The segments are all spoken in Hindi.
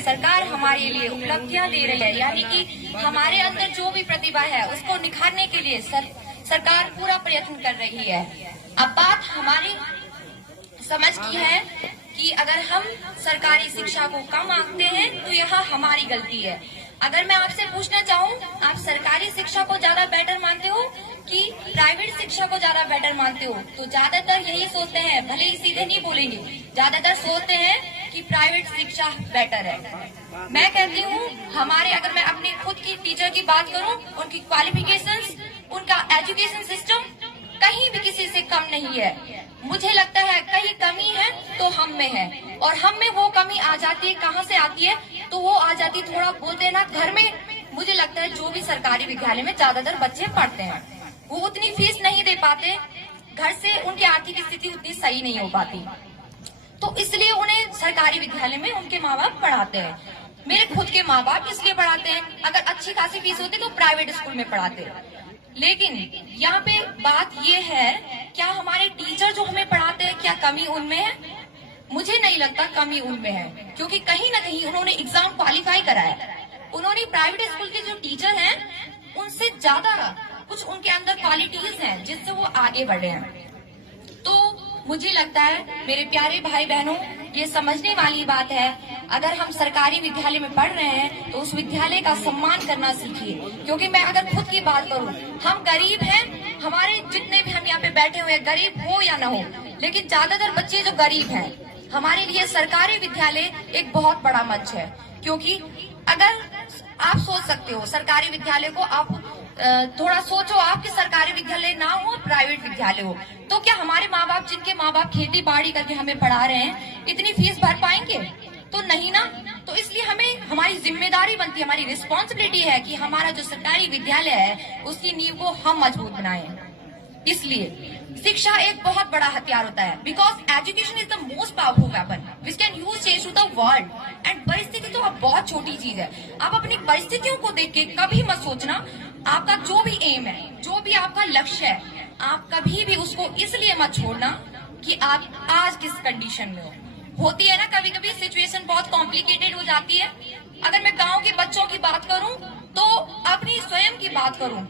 सरकार हमारे लिए उपलब्धियां दे रही है, यानी कि हमारे अंदर जो भी प्रतिभा है उसको निखारने के लिए सरकार पूरा प्रयत्न कर रही है। अब बात हमारी समझ की है कि अगर हम सरकारी शिक्षा को कम आंकते हैं तो यह हमारी गलती है। अगर मैं आपसे पूछना चाहूँ, आप सरकारी शिक्षा को ज्यादा बेटर मानते हो कि प्राइवेट शिक्षा को ज्यादा बेटर मानते हो? तो ज्यादातर यही सोचते हैं, भले ही सीधे नहीं बोलेंगे, ज्यादातर सोचते हैं कि प्राइवेट शिक्षा बेटर है। मैं कहती हूँ हमारे, अगर मैं अपनी खुद की टीचर की बात करूँ, उनकी क्वालिफिकेशंस, उनका एजुकेशन सिस्टम कहीं भी किसी से कम नहीं है। मुझे लगता है कहीं कमी है तो हम में है, और हम में वो कमी आ जाती है, कहाँ से आती है? तो वो आ जाती है, थोड़ा बोलते हैं ना, घर में। मुझे लगता है जो भी सरकारी विद्यालय में ज्यादातर बच्चे पढ़ते हैं वो उतनी फीस नहीं दे पाते, घर से उनकी आर्थिक स्थिति उतनी सही नहीं हो पाती, तो इसलिए उन्हें सरकारी विद्यालय में उनके माँ बाप पढ़ाते हैं। मेरे खुद के माँ बाप इसलिए पढ़ाते हैं, अगर अच्छी खासी फीस होती तो प्राइवेट स्कूल में पढ़ाते। लेकिन यहाँ पे बात ये है, क्या हमारे टीचर जो हमें पढ़ाते हैं, क्या कमी उनमें है? मुझे नहीं लगता कमी उनमें है, क्योंकि कहीं ना कहीं उन्होंने एग्जाम क्वालिफाई करा है। उन्होंने प्राइवेट स्कूल के जो टीचर हैं उनसे ज्यादा कुछ उनके अंदर क्वालिटीज हैं जिससे वो आगे बढ़े हैं। तो मुझे लगता है मेरे प्यारे भाई बहनों, ये समझने वाली बात है, अगर हम सरकारी विद्यालय में पढ़ रहे हैं तो उस विद्यालय का सम्मान करना सीखिए। क्योंकि मैं अगर खुद की बात करूं, हम गरीब हैं, हमारे जितने भी हम यहाँ पे बैठे हुए हैं, गरीब हो या ना हो, लेकिन ज्यादातर बच्चे जो गरीब हैं, हमारे लिए सरकारी विद्यालय एक बहुत बड़ा मंच है। क्योंकि अगर आप सोच सकते हो सरकारी विद्यालय को, आप थोड़ा सोचो, आपके सरकारी विद्यालय ना हो, प्राइवेट विद्यालय हो, तो क्या हमारे माँ बाप, जिनके माँ बाप खेती बाड़ी करके हमें पढ़ा रहे हैं, इतनी फीस भर पाएंगे? तो नहीं ना। तो इसलिए हमें, हमारी जिम्मेदारी बनती है, हमारी रिस्पॉन्सिबिलिटी है कि हमारा जो सरकारी विद्यालय है उसकी नींव को हम मजबूत बनाएं। इसलिए शिक्षा एक बहुत बड़ा हथियार होता है, because education is the most powerful weapon which can use change to the world. And परिस्थिति तो अब बहुत छोटी चीज है। आप अपनी परिस्थितियों को देख के कभी मत सोचना, आपका जो भी एम है, जो भी आपका लक्ष्य है, आप कभी भी उसको इसलिए मत छोड़ना कि आप आज किस कंडीशन में हो। होती है ना कभी कभी सिचुएशन बहुत कॉम्प्लिकेटेड हो जाती है। अगर मैं गांव के बच्चों की बात करूं, तो अपनी स्वयं की बात करूं,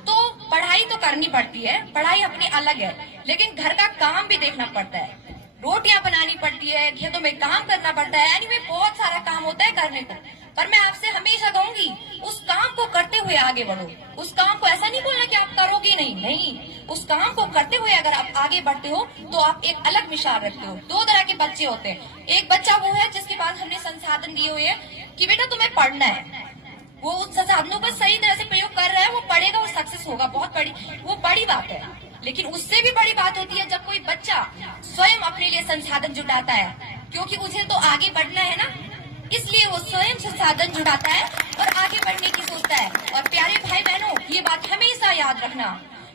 तो पढ़ाई तो करनी पड़ती है, पढ़ाई अपनी अलग है, लेकिन घर का काम भी देखना पड़ता है, रोटियां बनानी पड़ती है, खेतों में काम करना पड़ता है, एनीवे बहुत सारा काम होता है करने को। पर मैं आपसे हमेशा कहूंगी, उस काम को करते हुए आगे बढ़ो। उस काम को ऐसा नहीं बोलना कि आप करोगे नहीं, उस काम को करते हुए अगर आप आगे बढ़ते हो तो आप एक अलग मिसाल रखते हो। दो तरह के बच्चे होते हैं, एक बच्चा वो है जिसके पास हमने संसाधन दिए हुए हैं कि बेटा तुम्हें पढ़ना है, वो उन संसाधनों का सही तरह से प्रयोग कर रहा है, वो पढ़ेगा और सक्सेस होगा, बहुत बड़ी बात है। लेकिन उससे भी बड़ी बात होती है जब कोई बच्चा स्वयं अपने लिए संसाधन जुटाता है, क्योंकि उसे तो आगे बढ़ना है ना, इसलिए वो स्वयं संसाधन जुटाता है और आगे बढ़ने की सोचता है। और प्यारे भाई बहनों, ये बात हमेशा याद रखना,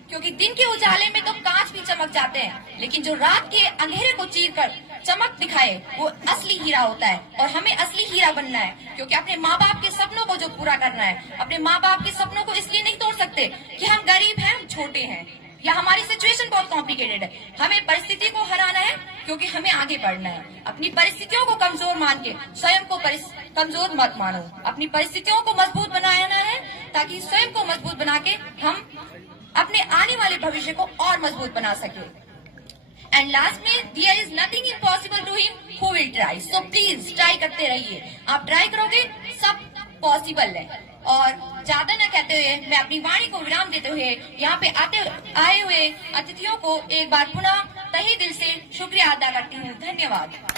क्योंकि दिन के उजाले में तो कांच भी चमक जाते हैं, लेकिन जो रात के अंधेरे को चीर कर चमक दिखाए वो असली हीरा होता है। और हमें असली हीरा बनना है, क्योंकि अपने माँ बाप के सपनों को जो पूरा करना है, अपने माँ बाप के सपनों को इसलिए नहीं तोड़ सकते कि हम गरीब हैं, हम छोटे हैं, या हमारी सिचुएशन बहुत कॉम्प्लिकेटेड है। हमें परिस्थिति को हराना है, क्योंकि हमें आगे बढ़ना है। अपनी परिस्थितियों को कमजोर मान के स्वयं को कमजोर मत मानो, अपनी परिस्थितियों को मजबूत बनाना है, ताकि स्वयं को मजबूत बना के हम अपने आने वाले भविष्य को और मजबूत बना सके। एंड लास्ट में, there is nothing impossible to him who will try. So please try करते रहिए, आप ट्राई करोगे सब पॉसिबल है। और ज्यादा न कहते हुए मैं अपनी वाणी को विराम देते हुए यहाँ पे आए हुए अतिथियों को एक बार पुनः तहे दिल से शुक्रिया अदा करती हूँ। धन्यवाद।